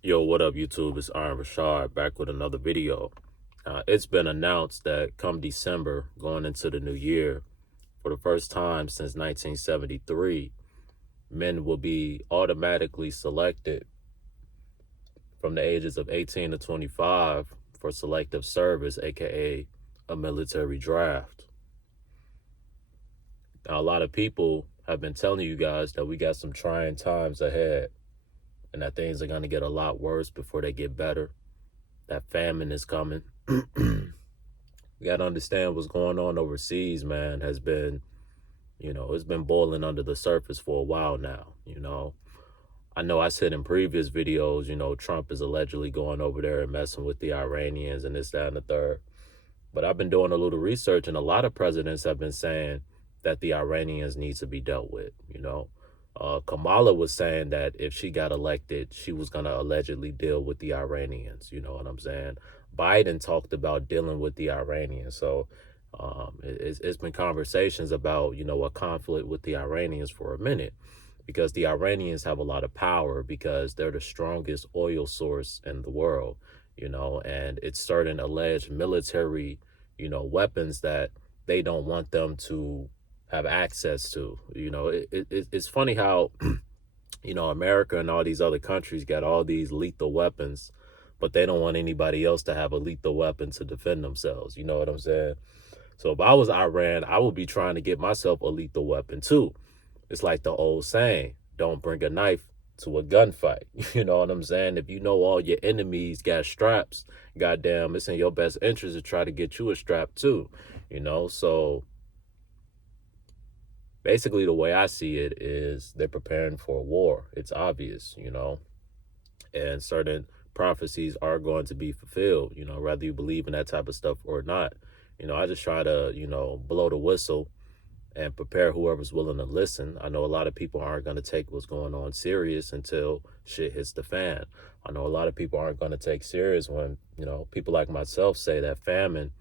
Yo, what up, YouTube? It's Richawd back with another video. It's been announced that come December, going into the new year, for the first time since 1973, men will be automatically selected from the ages of 18 to 25 for selective service, aka a military draft. Now, a lot of people have been telling you guys that we got some trying times ahead and that things are going to get a lot worse before they get better. That famine is coming. We got to understand what's going on overseas, man, has been, it's been boiling under the surface for a while now. I know I said in previous videos, Trump is allegedly going over there and messing with the Iranians and this, that, and the third. But I've been doing a little research, and a lot of presidents have been saying that the Iranians need to be dealt with. Kamala was saying that if she got elected, she was going to allegedly deal with the Iranians. You know what I'm saying? Biden talked about dealing with the Iranians. So it's been conversations about, a conflict with the Iranians for a minute, because the Iranians have a lot of power because they're the strongest oil source in the world, and it's certain alleged military, weapons that they don't want them to have access to. It's funny how, America and all these other countries got all these lethal weapons, but they don't want anybody else to have a lethal weapon to defend themselves. You know what I'm saying? So if I was Iran, I would be trying to get myself a lethal weapon too. It's like the old saying, don't bring a knife to a gunfight. You know what I'm saying? If you know all your enemies got straps, goddamn, it's in your best interest to try to get you a strap too. So basically the way I see it is they're preparing for a war. It's obvious, and certain prophecies are going to be fulfilled, whether you believe in that type of stuff or not. I just try to, blow the whistle and prepare whoever's willing to listen. I know a lot of people aren't going to take what's going on serious until shit hits the fan. I know a lot of people aren't going to take serious when, people like myself say that famine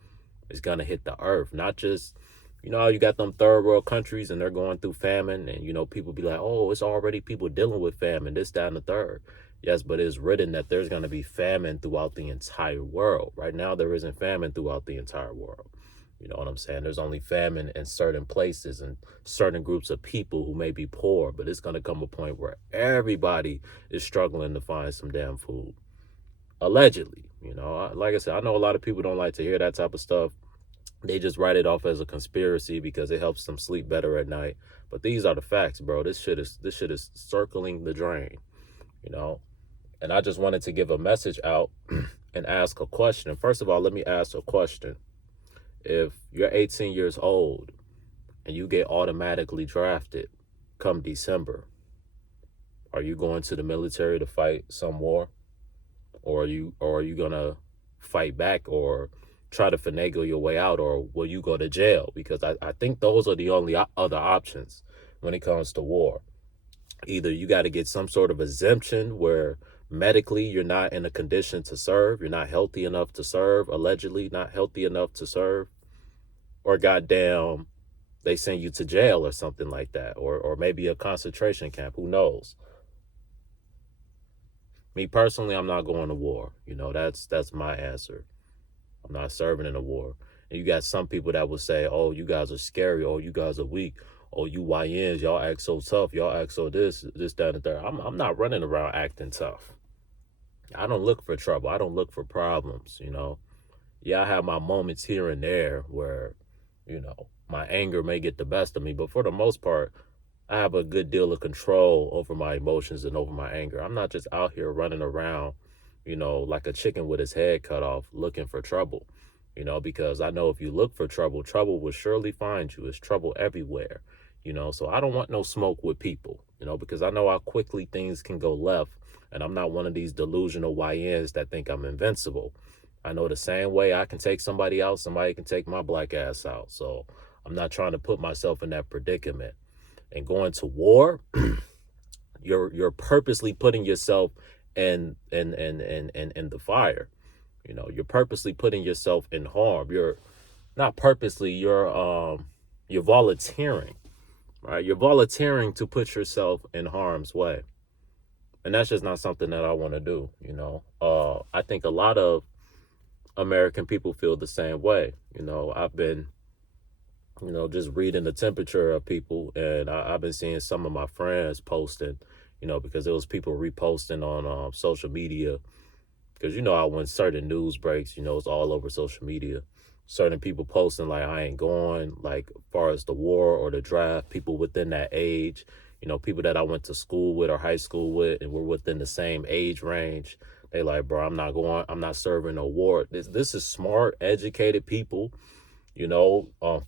is going to hit the earth. Not just, you got them third world countries and they're going through famine, and, people be like, oh, it's already people dealing with famine, this, that, and the third. Yes, but it's written that there's going to be famine throughout the entire world. Right now, there isn't famine throughout the entire world. You know what I'm saying? There's only famine in certain places and certain groups of people who may be poor, but it's going to come a point where everybody is struggling to find some damn food. Allegedly, like I said, I know a lot of people don't like to hear that type of stuff. They just write it off as a conspiracy because it helps them sleep better at night. But these are the facts, bro. This shit is circling the drain, And I just wanted to give a message out and ask a question. First of all, let me ask a question. If you're 18 years old and you get automatically drafted come December, are you going to the military to fight some war? Or are you gonna fight back or try to finagle your way out, or will you go to jail? Because I think those are the only other options when it comes to war. Either you got to get some sort of exemption where medically you're not in a condition to serve, you're not healthy enough to serve, allegedly not healthy enough to serve, or goddamn, they send you to jail or something like that, or maybe a concentration camp. Who knows? Me personally, I'm not going to war. That's my answer. I'm not serving in a war. And you got some people that will say, oh, you guys are scary. Oh, you guys are weak. Oh, you YNs, y'all act so tough. Y'all act so this, that, and that. I'm not running around acting tough. I don't look for trouble. I don't look for problems, Yeah, I have my moments here and there where, my anger may get the best of me. But for the most part, I have a good deal of control over my emotions and over my anger. I'm not just out here running around, like a chicken with his head cut off looking for trouble, because I know if you look for trouble, trouble will surely find you. It's trouble everywhere, so I don't want no smoke with people, because I know how quickly things can go left. And I'm not one of these delusional YNs that think I'm invincible. I know the same way I can take somebody out, somebody can take my black ass out. So I'm not trying to put myself in that predicament. And going to war, you're purposely putting yourself in the fire. You're purposely putting yourself in harm. You're not purposely, you're volunteering, right? You're volunteering to put yourself in harm's way. And that's just not something that I want to do, you know. I think a lot of American people feel the same way. You know, I've been, just reading the temperature of people, and I've been seeing some of my friends posting, because there was people reposting on social media. Because, how when certain news breaks, it's all over social media. Certain people posting like, I ain't going, like, as far as the war or the draft, people within that age, people that I went to school with or high school with, and we're within the same age range. They like, bro, I'm not going, I'm not serving no war. This is smart, educated people,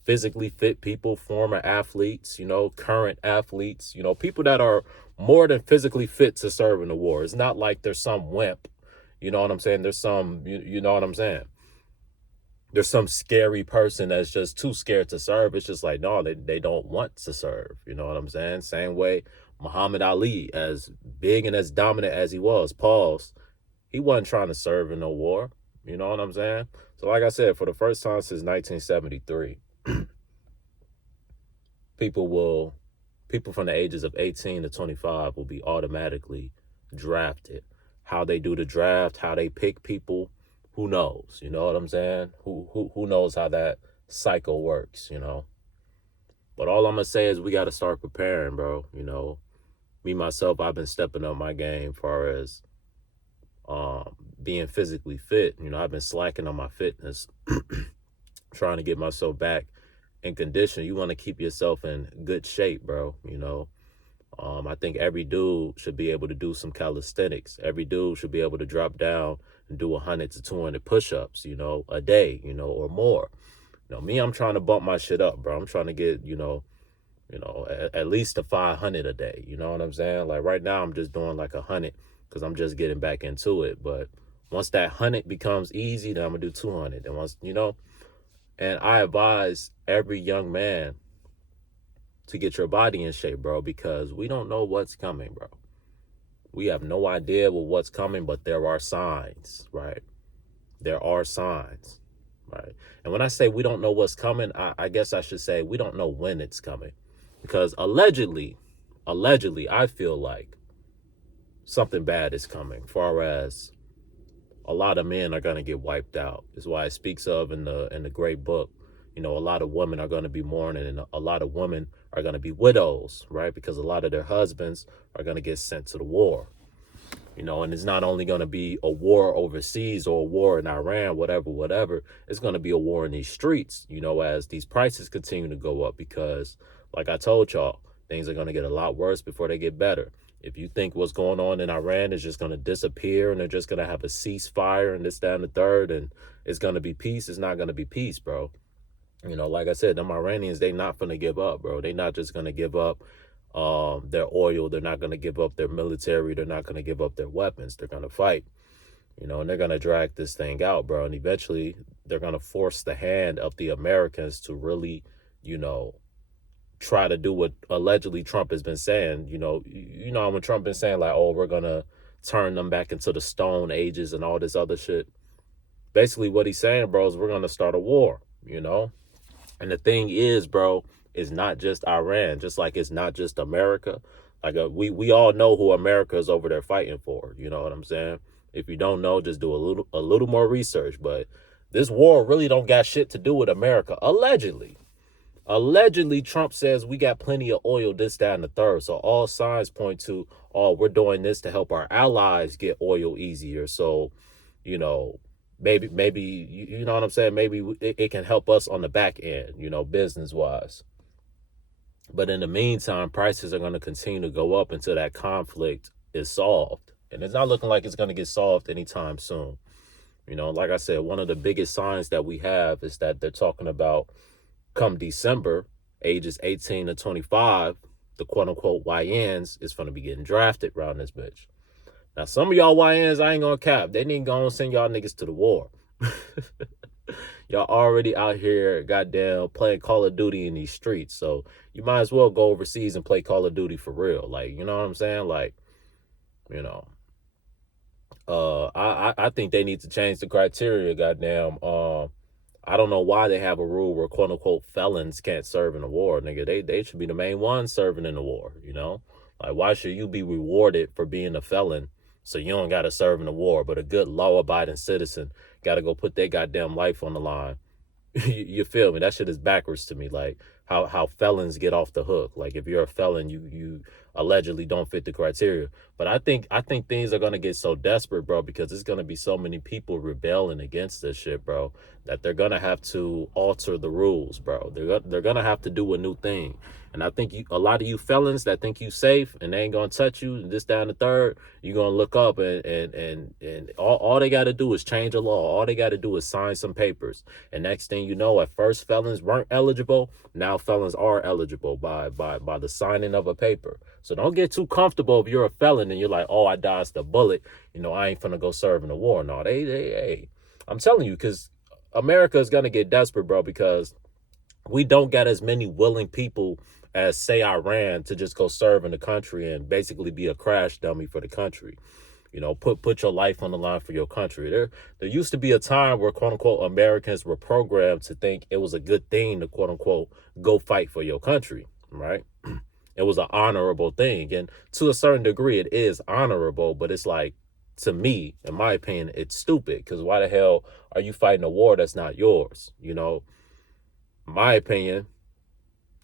physically fit people, former athletes, current athletes, people that are more than physically fit to serve in the war. It's not like there's some wimp, you know what I'm saying? There's some, you know what I'm saying? There's some scary person that's just too scared to serve. It's just like, no, they don't want to serve. You know what I'm saying? Same way Muhammad Ali, as big and as dominant as he was, pause, he wasn't trying to serve in no war. You know what I'm saying? So like I said, for the first time since 1973, people from the ages of 18 to 25 will be automatically drafted. How they do the draft, how they pick people, who knows? You know what I'm saying? Who knows how that cycle works, But all I'm gonna say is we gotta start preparing, bro. Me myself, I've been stepping up my game as far as being physically fit. I've been slacking on my fitness, trying to get myself back in condition. You want to keep yourself in good shape, bro. I think every dude should be able to do some calisthenics. Every dude should be able to drop down and do 100 to 200 push-ups, a day, or more. Me, I'm trying to bump my shit up, bro. I'm trying to get, at least to 500 a day. You know what I'm saying? Like right now, I'm just doing like 100 because I'm just getting back into it. But once that 100 becomes easy, then I'm gonna do 200. And once, and I advise every young man to get your body in shape, bro, because we don't know what's coming, bro. We have no idea what's coming, but there are signs, right? There are signs, right? And when I say we don't know what's coming, I guess I should say we don't know when it's coming. Because allegedly, I feel like something bad is coming, far as a lot of men are going to get wiped out. Is why it speaks of in the great book, a lot of women are going to be mourning, and a lot of women are going to be widows, right? Because a lot of their husbands are going to get sent to the war, and it's not only going to be a war overseas or a war in Iran, whatever. It's going to be a war in these streets, as these prices continue to go up, because like I told y'all, things are going to get a lot worse before they get better. If you think what's going on in Iran is just going to disappear and they're just going to have a ceasefire and this, that, and the third, and it's going to be peace, it's not going to be peace, bro. Like I said, them Iranians, they not going to give up, bro. They not just going to give up their oil. They're not going to give up their military. They're not going to give up their weapons. They're going to fight, and they're going to drag this thing out, bro. And eventually they're going to force the hand of the Americans to really, try to do what allegedly Trump has been saying. When Trump been saying like, oh, we're going to turn them back into the Stone Ages and all this other shit. Basically what he's saying, bro, is we're going to start a war, And the thing is, bro, it's not just Iran, just like it's not just America. Like we all know who America is over there fighting for. You know what I'm saying? If you don't know, just do a little more research. But this war really don't got shit to do with America. Allegedly, Trump says we got plenty of oil, this, that, and the third. So all signs point to, oh, we're doing this to help our allies get oil easier. So, maybe you know what I'm saying? Maybe it can help us on the back end, business wise. But in the meantime, prices are going to continue to go up until that conflict is solved. And it's not looking like it's going to get solved anytime soon. Like I said, one of the biggest signs that we have is that they're talking about come December, ages 18 to 25, the quote unquote YNs is going to be getting drafted around this bitch. Now, some of y'all YNs, I ain't gonna cap. They need to go and send y'all niggas to the war. Y'all already out here, goddamn, playing Call of Duty in these streets. So you might as well go overseas and play Call of Duty for real. Like, you know what I'm saying? Like, I think they need to change the criteria, goddamn. I don't know why they have a rule where quote unquote felons can't serve in the war, nigga. They should be the main ones serving in the war, Like, why should you be rewarded for being a felon so you don't got to serve in the war, but a good law-abiding citizen got to go put their goddamn life on the line? You feel me? That shit is backwards to me. Like how felons get off the hook. Like if you're a felon, you allegedly don't fit the criteria. But I think things are gonna get so desperate, bro, because there's gonna be so many people rebelling against this shit, bro, that they're gonna have to alter the rules, bro. They're gonna have to do a new thing. And I think a lot of you felons that think you safe and they ain't gonna touch you, and this, down, the third, you're gonna look up and all they gotta do is change the law. All they gotta do is sign some papers. And next thing you know, at first felons weren't eligible. Now felons are eligible by the signing of a paper. So don't get too comfortable if you're a felon and you're like, oh, I dodged the bullet. I ain't finna go serve in the war. No, I'm telling you, because America is gonna get desperate, bro, because we don't get as many willing people as, say, Iran to just go serve in the country and basically be a crash dummy for the country. Put your life on the line for your country. There used to be a time where, quote unquote, Americans were programmed to think it was a good thing to, quote unquote, go fight for your country, right? It was an honorable thing. And to a certain degree, it is honorable, but it's like, to me, in my opinion, it's stupid, because why the hell are you fighting a war that's not yours? My opinion,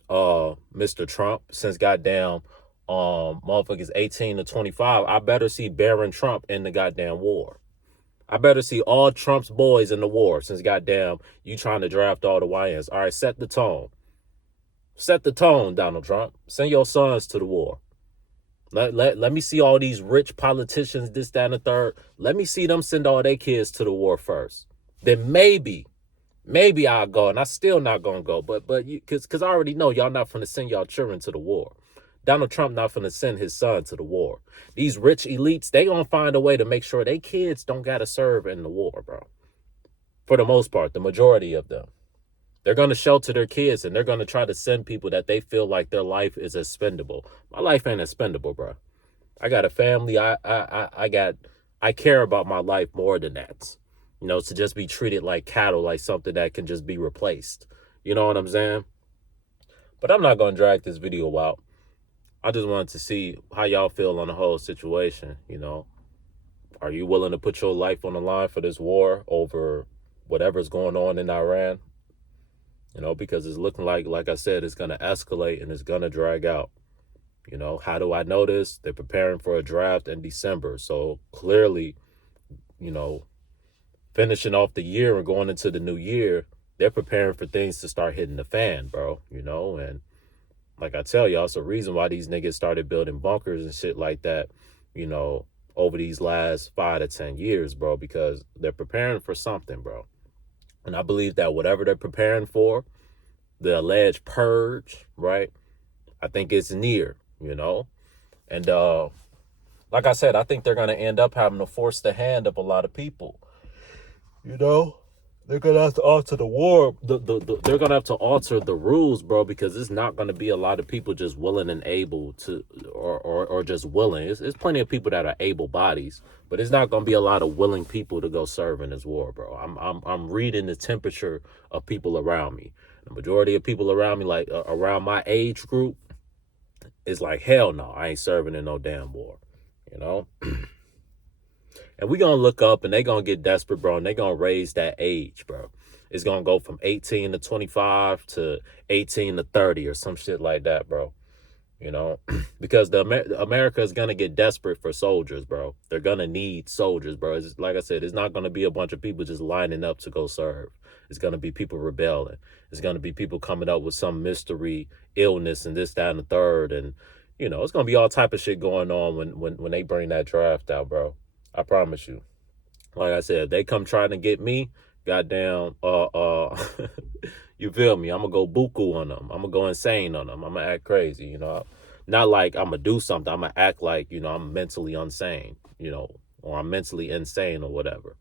Mr. Trump, since goddamn motherfuckers 18 to 25, I better see Barron Trump in the goddamn war. I better see all Trump's boys in the war, since goddamn you trying to draft all the YNs. All right, set the tone. Set the tone, Donald Trump. Send your sons to the war. Let me see all these rich politicians, this, that, and the third. Let me see them send all their kids to the war first. Then maybe I'll go, and I still not gonna go. But because I already know y'all not finna send y'all children to the war. Donald Trump not finna send his son to the war. These rich elites, they gonna find a way to make sure they kids don't gotta serve in the war, bro. For the most part, the majority of them. They're gonna shelter their kids, and they're gonna try to send people that they feel like their life is expendable. My life ain't expendable, bro. I got a family. I care about my life more than that. To just be treated like cattle, like something that can just be replaced. You know what I'm saying? But I'm not gonna drag this video out. I just wanted to see how y'all feel on the whole situation. Are you willing to put your life on the line for this war over whatever's going on in Iran? Because it's looking like I said, it's going to escalate and it's going to drag out. How do I know this? They're preparing for a draft in December. So clearly, finishing off the year and going into the new year, they're preparing for things to start hitting the fan, bro. And like I tell y'all, it's a reason why these niggas started building bunkers and shit like that, over these last 5 to 10 years, bro, because they're preparing for something, bro. And I believe that whatever they're preparing for, the alleged purge, right, I think it's near, And like I said, I think they're going to end up having to force the hand of a lot of people. They're going to have to alter the war. They're going to have to alter the rules, bro, because it's not going to be a lot of people just willing and able to, or just willing. It's plenty of people that are able bodies, but it's not going to be a lot of willing people to go serve in this war, bro. I'm reading the temperature of people around me. The majority of people around me, like around my age group, is like, hell no, I ain't serving in no damn war, And we going to look up and they going to get desperate, bro, and they going to raise that age, bro. It's going to go from 18 to 25 to 18 to 30 or some shit like that, bro. Because America is going to get desperate for soldiers, bro. They're going to need soldiers, bro. It's, like I said, it's not going to be a bunch of people just lining up to go serve. It's going to be people rebelling. It's going to be people coming up with some mystery illness and this, that, and the third. And, it's going to be all type of shit going on when they bring that draft out, bro. I promise you. Like I said, if they come trying to get me, goddamn, you feel me? I'm going to go buku on them. I'm going to go insane on them. I'm going to act crazy, Not like I'm going to do something. I'm going to act like, I'm mentally insane, or I'm mentally insane or whatever.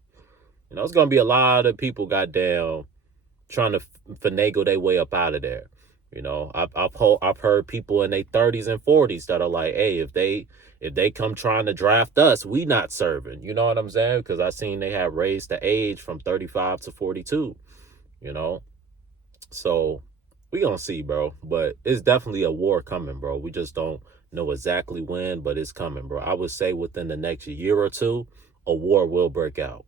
It's going to be a lot of people, goddamn, trying to finagle their way up out of there. I've heard people in their 30s and 40s that are like, hey, if they come trying to draft us, we not serving. You know what I'm saying? Because I seen they have raised the age from 35 to 42, So we gonna see, bro. But it's definitely a war coming, bro. We just don't know exactly when, but it's coming, bro. I would say within the next year or two, a war will break out.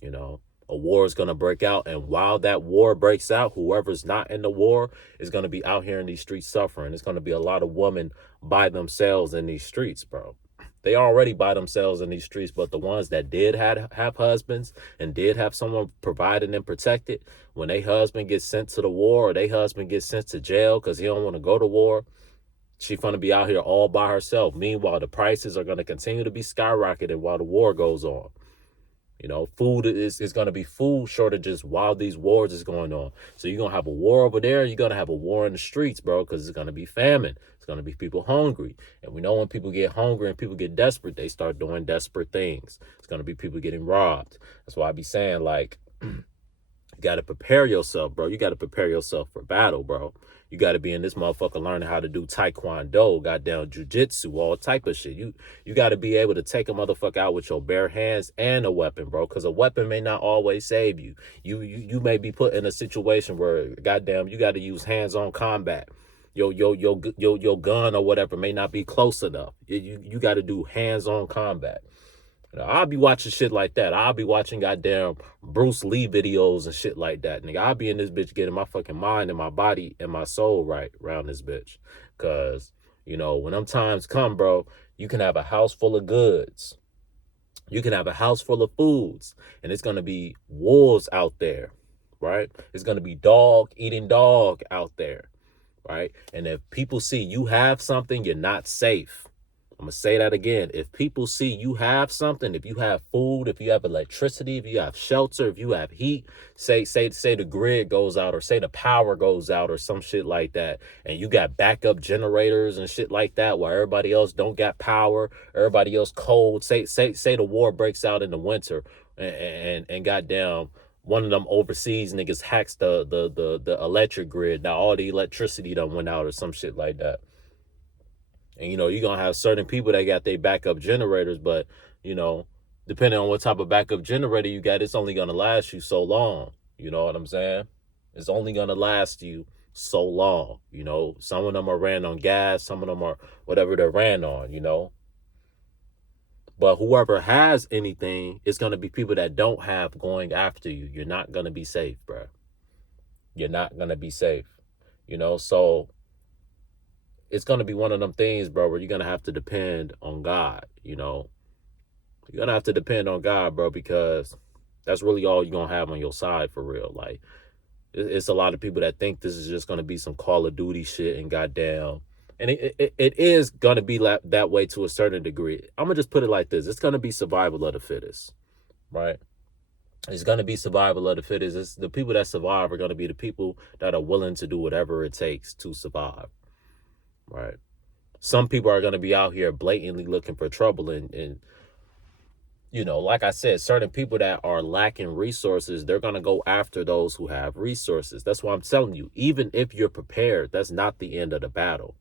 You know, a war is going to break out. And while that war breaks out, whoever's not in the war is going to be out here in these streets suffering. It's going to be a lot of women by themselves in these streets, bro. They already by themselves in these streets, but the ones that did have husbands and did have someone provided and protected, when their husband gets sent to the war or their husband gets sent to jail because he don't want to go to war, she's going to be out here all by herself. Meanwhile, the prices are going to continue to be skyrocketing while the war goes on. You know, food is going to be food shortages while these wars is going on. So you're going to have a war over there. You're going to have a war in the streets, bro, because it's going to be famine. It's going to be people hungry. And we know when people get hungry and people get desperate, they start doing desperate things. It's going to be people getting robbed. That's why I be saying, like, you got to prepare yourself, bro. You got to prepare yourself for battle, bro. You got to be in this motherfucker learning how to do taekwondo, goddamn jujitsu, all type of shit. You got to be able to take a motherfucker out with your bare hands and a weapon, bro, because a weapon may not always save you. You may be put in a situation where, goddamn, you got to use hands-on combat. Your gun or whatever may not be close enough. You got to do hands-on combat. I'll be watching shit like that. I'll be watching goddamn Bruce Lee videos and shit like that. Nigga, I'll be in this bitch getting my fucking mind and my body and my soul right around this bitch. Because, you know, when them times come, bro, you can have a house full of goods. You can have a house full of foods. And it's going to be wolves out there, right? It's going to be dog eating dog out there, right? And if people see you have something, you're not safe. I'm going to say that again. If people see you have something, if you have food, if you have electricity, if you have shelter, if you have heat, say the grid goes out or say the power goes out or some shit like that, and you got backup generators and shit like that while everybody else don't got power, everybody else cold, say the war breaks out in the winter and goddamn one of them overseas niggas hacks the electric grid. Now all the electricity done went out or some shit like that. And, you know, you're going to have certain people that got their backup generators, but, you know, depending on what type of backup generator you got, it's only going to last you so long. You know what I'm saying? It's only going to last you so long. You know, some of them are ran on gas. Some of them are whatever they're ran on, you know. But whoever has anything, it's going to be people that don't have going after you. You're not going to be safe, bro. You're not going to be safe. You know, so it's going to be one of them things, bro, where you're going to have to depend on God, you know. You're going to have to depend on God, bro, because that's really all you're going to have on your side for real. Like, it's a lot of people that think this is just going to be some Call of Duty shit and goddamn. And it is going to be that way to a certain degree. I'm going to just put it like this. It's going to be survival of the fittest, right? It's going to be survival of the fittest. It's the people that survive are going to be the people that are willing to do whatever it takes to survive. Right. Some people are going to be out here blatantly looking for trouble. And, you know, like I said, certain people that are lacking resources, they're going to go after those who have resources. That's why I'm telling you, even if you're prepared, that's not the end of the battle.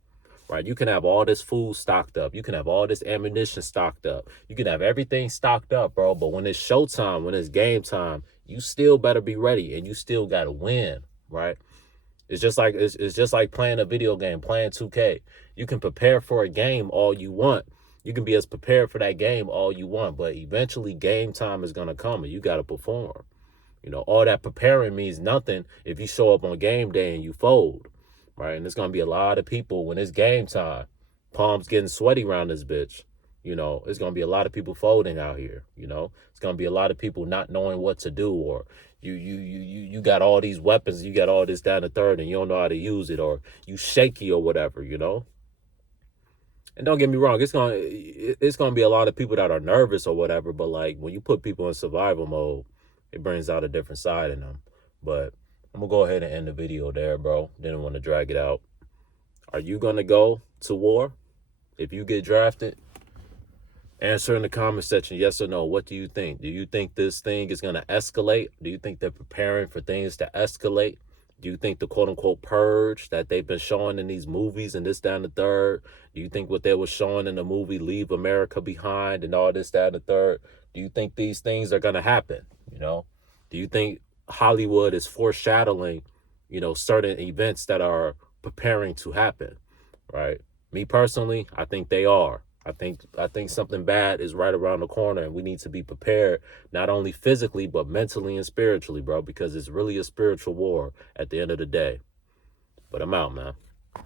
Right. You can have all this food stocked up. You can have all this ammunition stocked up. You can have everything stocked up, bro. But when it's showtime, when it's game time, you still better be ready and you still got to win. Right. It's just like playing a video game, playing 2K. You can prepare for a game all you want. You can be as prepared for that game all you want, but eventually game time is going to come and you got to perform. You know, all that preparing means nothing if you show up on game day and you fold, right? And there's going to be a lot of people when it's game time, palms getting sweaty around this bitch. You know, it's going to be a lot of people folding out here. You know, it's going to be a lot of people not knowing what to do, or you got all these weapons, you got all this down the third and you don't know how to use it, or you shaky or whatever, you know. And don't get me wrong, it's gonna be a lot of people that are nervous or whatever, but like when you put people in survival mode, it brings out a different side in them. But I'm gonna go ahead and end the video there, bro. Didn't want to drag it out. Are you gonna go to war if you get drafted? Answer in the comment section, yes or no. What do you think? Do you think this thing is going to escalate? Do you think they're preparing for things to escalate? Do you think the quote-unquote purge that they've been showing in these movies and this, that, and the third? Do you think what they were showing in the movie Leave America Behind and all this, that, and the third? Do you think these things are going to happen? You know? Do you think Hollywood is foreshadowing, you know, certain events that are preparing to happen, right? Me personally, I think they are. I think something bad is right around the corner, and we need to be prepared, not only physically but mentally and spiritually, bro, because it's really a spiritual war at the end of the day. But I'm out, man.